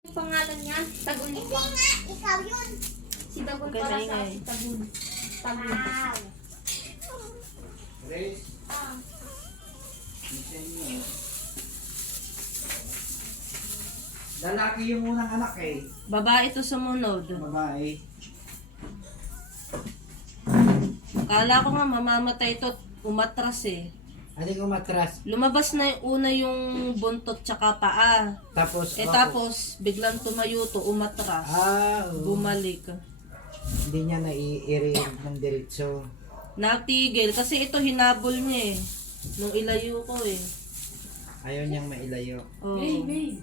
Yung pangalan niya, Tagul. Hindi nga, ikaw yun. Si Tagul Okay, para sa maingay. si Tagul. Tagul. Wow. Grace, Ah. minsan niyo. Lalaki yung unang anak eh. Babae to sumunod. Babae. Akala ko nga mamamatay to, umatras eh. Hindi ko matras. Lumabas na yung una yung buntot tsaka paa. Tapos, Tapos biglang tumayo to, umatras. Bumalik. Hindi niya nai-i-read ng diretso. Natigil kasi ito hinabol niya eh. Nung ilayo ko eh. Ayaw niyang mailayo. Oh. May.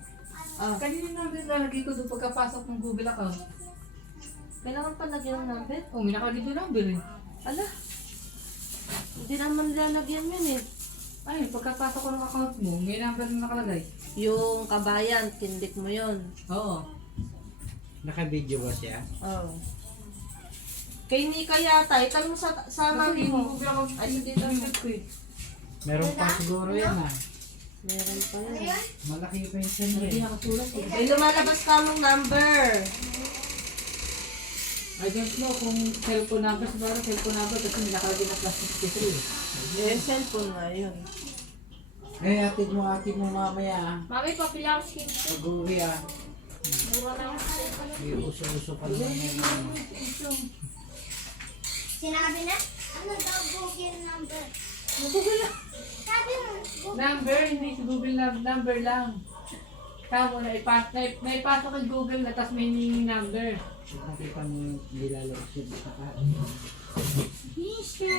Ah, Kanina namin nalagay ko doon pagkapasok ng Google account. kailangan pa lagyan ng number? Oh, may nakalagay doon number eh. Ala. Hindi naman lalagyan yun eh. Ay, pagkapasok ko ng account mo, may number na nakalagay. Yung kabayan, tindik mo yun. Oo. Naka-video ba siya? Oh. Kay Nika yata, itanong mo sa mami mo. Google account Ay, hindi number ko eh. Meron pa siguro yan ah. Meron pa Ano yan. yun? Malaki yung pension niya Hindi eh. nakasulat eh. May lumalabas ka mong number. I don't know kung cellphone number, siguro cellphone number kasi may nakalagay na plus 63 eh. Yung cellphone nga yun. Eh, atid mo mamaya ah. Mami, papila ako skin. Pag-uwi ah. Mura na ako. May uso-uso pa naman yung Sinabi na? Ano daw Google number? Sabi mo, Google. Number, hindi sa Google number lang. Tama na naipasok ang Google na tapos may number. nakita mo yung nilalabas yun sa pa. Misha!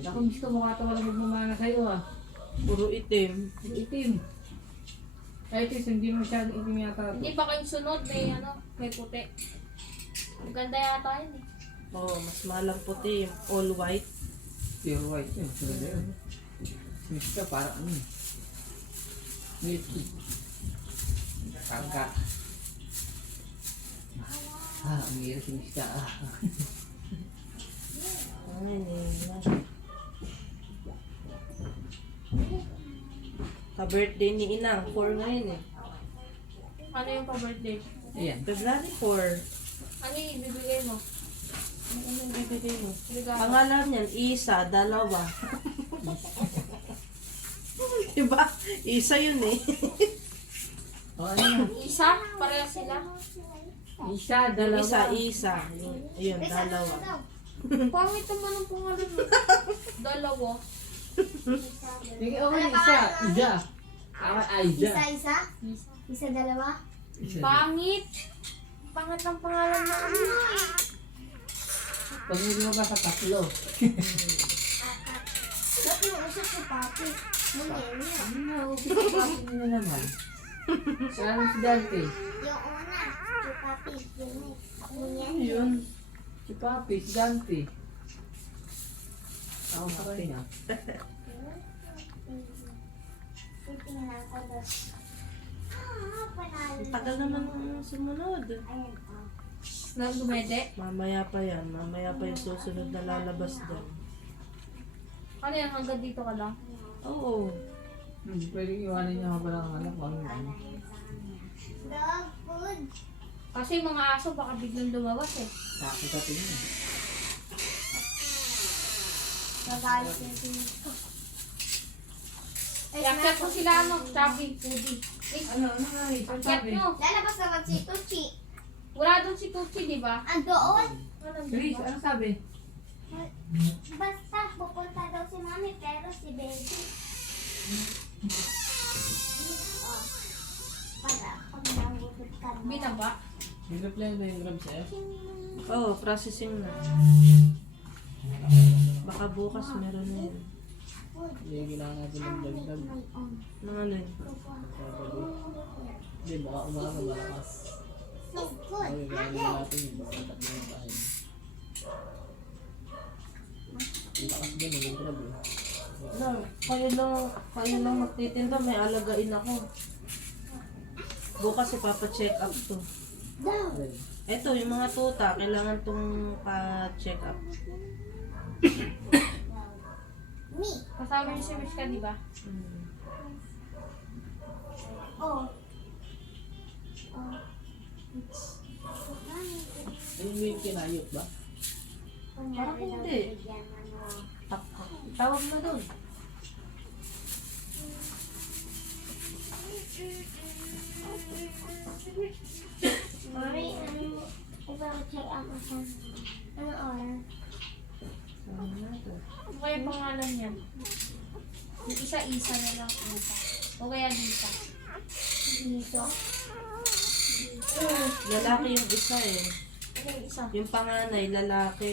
Ako miss ko mukha ito walang magmamana sa'yo ah. Puro itim. Itim. Kahit is, hindi mo masyadong itim yata ito. Hindi pa kayong sunod, may puti. Maganda yata yun eh. Oh, mas malang puti. All white. Pure white yun. Talaga yun. Miss ka parang ano eh. Milky. Kangka. Ang hirap si Miss ka Ay, nila. Ka-birthday ni Inang. 4 ngayon eh. Ano yung pa-birthday? Ayan. February 4. Ano yung ibibigay mo? Ano yung bibigay mo? Regalo. Pangalan niyan, isa, dalawa. Diba? Isa yun eh. O ano yan? Isa? Pareha sila? Isa, dalawa. Isa. Yun, dalawa. Pangit naman ang pangalan mo. Dalawa. Sige, okay, isa. Ija. Aija. Isa? Isa dalawa? Pangit. Pangit ang pangalan mo. Pag hindi mo ba sa tatlo? Ba't yung usap si Papi? Muli niya. Ano na, okay sa papi nyo naman. Saan si Dante? Yung una, si Papi. Yung niya. Yun. Si Papi, si Dante. Ako sa kanya. Titingnan ko doon. Panalo. Tagal naman sumunod. Ayan, oh. Nang dumede? Mamaya pa yan. Mamaya pa yung susunod na lalabas doon. Ano yan? Hanggang dito ka lang? Oo. Pwedeng iwanan niya ka pala ang anak ko. Ano? Dog food. Kasi yung mga aso baka biglang lumawas eh. Takot natin yun. Nagalit yung tinig ko. Yakyak mo sila ano, chubby, foodie. Please, Ano nga eh? Saan yakyak sabi? nyo. Lalabas naman si Tuchi. Wala doon si Tucci, di ba? Andoon. Chris, ano sabi? Basta pupunta daw si Mami pero si Baby. Oh. Para kung nangutot ka na. Binaba. Nag-reply ba yung grab sa'yo? Oo, processing na. Baka bukas meron na yun. Hindi, kailangan natin ng dagdag. Nang ano yun? Hindi, baka umaga malakas. So good. Ay, gagawin natin yung bakatat na yung bahay. Ang lakas din, yung grab eh. No, kayo lang magtitinda, may alagain ako. Bukas ipapacheck up to. Daw. Ayun. Ito, yung mga tuta, kailangan tong pa-check up. Me. Kasama niyo si Mishka, di ba? Hmm. yung kinayot ba? Parang hindi. Tawag mo doon. Mami, ano, check out mo siya. Ano oras? Ano kaya pangalan niyan? Yung isa-isa na lang ata. O kaya Lisa. Dito. Lalaki yung isa eh. Ano yung isa? Yung panganay, lalaki.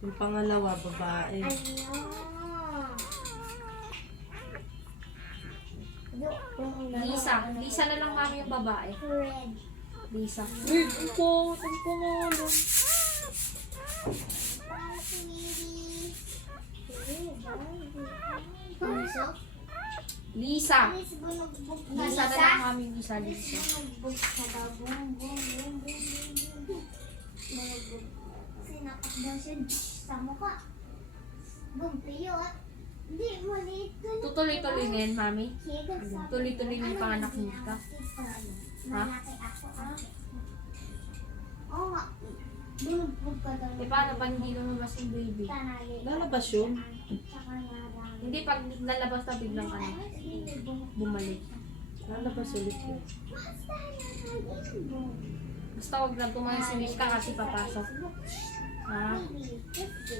Yung pangalawa, babae. Ano? Lisa. Lisa na lang mami yung babae. Red. Lisa. Red po. Ang pangalan. Puso? Lisa. Alis, bunugbog ka. Lisa na lang mami Lisa. Alis, Lisa. bunugbog ka daw. Boom, boom, boom, boom, boom, boom. Bunugbog. Sinapak daw siya sa mukha. Boom, piyo ah. Hindi, maliit ka na. Tutuloy-tuloy na yan, mami. Sige, sabi Tuloy-tuloy ko, na yung ano, panganak ni Nika. Ha? Malaki ako ah. Oo nga. Bunugbog ka daw. Eh, paano pag hindi lumabas yung baby? Tanali. Lalabas yun. Tsaka narami. Hindi, pag lalabas na biglang ano, bumalik. Lalabas ulit yun. Basta huwag lang tumayo si Mika kasi papasok. Ha?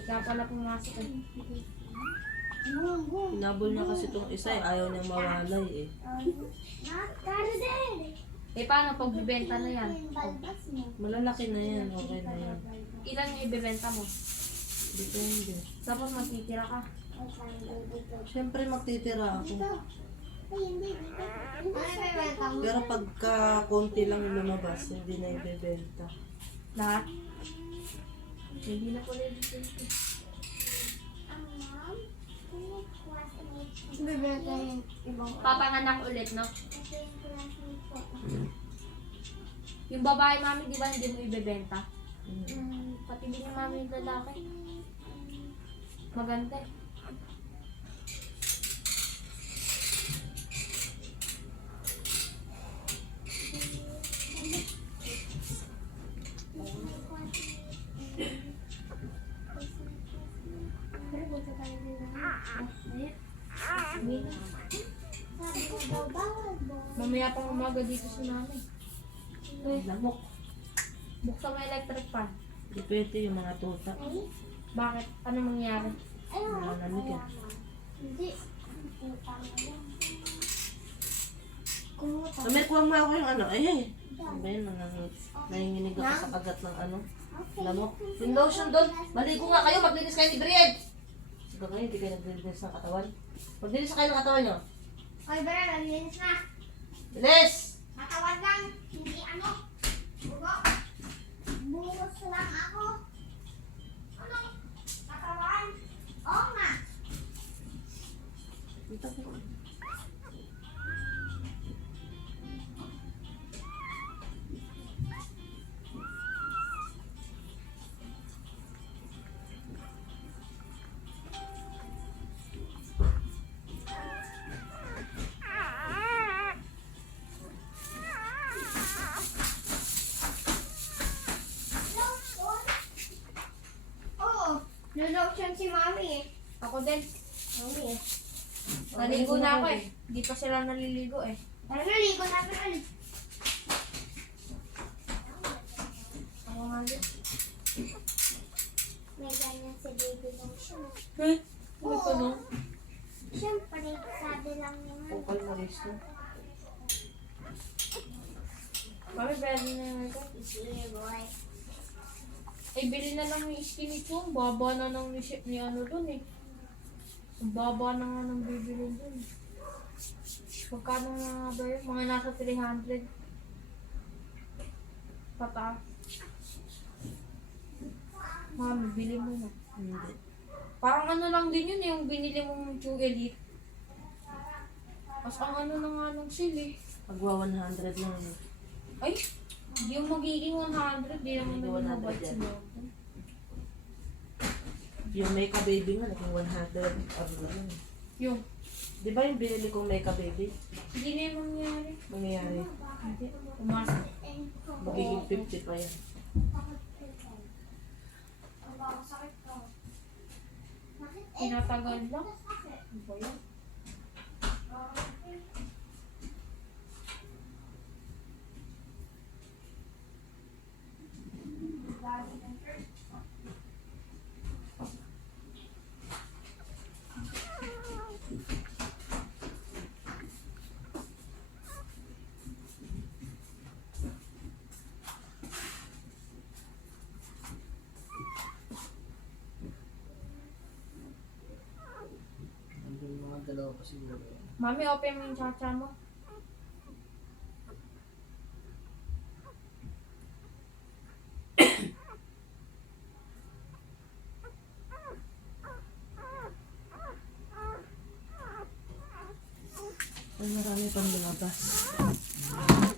Kaya pala pumasok eh. Hinabol niya kasi itong isa eh. Ayaw niyang mawalay eh. Eh, paano pag bibenta na yan? Malalaki na yan. Okay na yan. Ilan yung ibibenta mo? Depende. Tapos magtitira ka. Siyempre magtitira ako. Pero pagka konti lang yung lumabas, hindi na ibebenta. Lahat? Hindi na pala ibibenta. Bibenta yung ibang Papanganak ulit, no? Yung babae, mami, di ba hindi mo ibebenta? Pati din yung mami yung lalaki. Maganda eh. Mamaya pang umaga dito si mami. Lamok. Buksan mo electric fan. Depende yung mga tuta. Bakit? Ano mangyari? Malamig eh. Hindi. Kumuha. May kuha mo ako yung ano. Ay, ano ba yun? Nanginginig ako sa kagat ng ano. Lamok. Yung lotion doon. Maligo nga kayo. Maglinis kayo ni Brian. Sige kayo, hindi kayo naglinis ng katawan. Maglinis na kayo ng katawan nyo. Oy, Bera, nalinis na. Bilis! Matawad lang. Hindi ano. Bugo. Buhos lang ako. Ano? Matawad? Oo nga. Dito ko. Oo. Nalotion si Mami eh. Ako din. Mami eh. Naligo na ako eh. Di pa sila naliligo eh. Tara na, ligo natin ulit. Ako nga din. May ganyan si baby lotion. Eh? Ano pa no? Siyempre, sabi lang naman. Kupal na rin siya. Mami, pwede na yung ito. Sige, boy. Eh, bili na lang yung skinny ko. Ang baba na ng ni ano dun eh. Ang baba na nga ng bibili dun. Magkano na nga ba yun? Mga nasa 300. Pataas. Mami, bili mo na. Hindi. Parang ano lang din yun eh, yung binili mong Chew Elite. Mas ang ano na nga nung sale eh. Pagwa 100 lang yun. Ay, yung magiging 100, di naman Hindi, naman 100 mabait yan. sila. Yung Meka Baby nga, naging 100. Ano lang yun. Yung, Di ba yung binili kong Meka Baby? hindi na yung mangyari. Mangyayari. Hindi, umasok. Magiging 50 pa yan. Magkakasakit ka. Bakit? Tinatagal lang. Bakit? Ano ba yan? Nandun mga dalawa pa siguro yan. Mami, open mo yung chacha mo. Ay, marami pang lumabas.